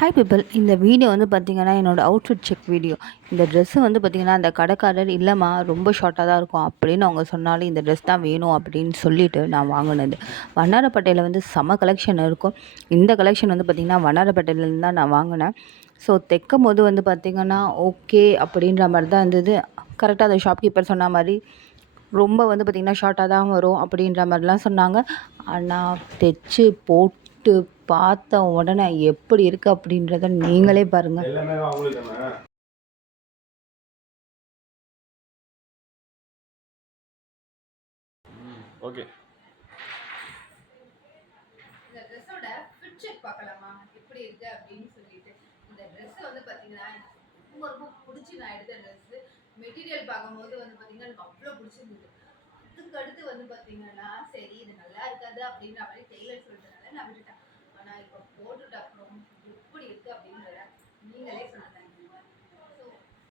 Hi people, இந்த video வந்து பார்த்தீங்கன்னா என்னோடய அவுட்ஃபிட் செக் வீடியோ. இந்த ட்ரெஸ்ஸு வந்து பார்த்தீங்கன்னா அந்த கடைக்காரர் இல்லைம்மா ரொம்ப ஷார்ட்டாக தான் இருக்கும் அப்படின்னு அவங்க சொன்னாலும் இந்த ட்ரெஸ் தான் வேணும் அப்படின்னு சொல்லிட்டு நான் வாங்கினது. வண்ணாரப்பேட்டையில் வந்து செம கலெக்ஷன் இருக்கும். இந்த கலெக்ஷன் வந்து பார்த்திங்கன்னா வண்ணாரப்பேட்டையிலேருந்து தான் நான் வாங்கினேன். ஸோ தைக்கும் போது வந்து பார்த்திங்கன்னா ஓகே அப்படின்ற மாதிரி தான் இருந்தது. கரெக்டாக அந்த ஷாப்கீப்பர் சொன்ன மாதிரி ரொம்ப வந்து பார்த்திங்கன்னா ஷார்ட்டாக தான் வரும் அப்படின்ற மாதிரிலாம் சொன்னாங்க. ஆனால் தைச்சு போட்டு பார்த்த உடனே எப்படி இருக்குது அப்படின்றத நீங்களே பாருங்கள். ஓகே, இந்த ட்ரெஸ்ஸோட ஃபிட் செக் பார்க்கலாமா எப்படி இருக்குது அப்படின்னு சொல்லிட்டு. இந்த ட்ரெஸ் வந்து பார்த்தீங்கன்னா ரொம்ப ரொம்ப பிடிச்சி நான் எடுத்த ட்ரெஸ்ஸு. மெட்டீரியல் பார்க்கும்போது வந்து பார்த்தீங்கன்னா எனக்கு அவ்வளோ பிடிச்சிருந்தது. அதுக்கு அடுத்து வந்து பார்த்தீங்கன்னா சரி இது நல்லா இருக்காது அப்படின்ற மாதிரி டெய்லர் சொல்லிட்டனால நான் விட்டுட்டேன். ஆனால் இப்போ போட்டுட்ட அப்புறம்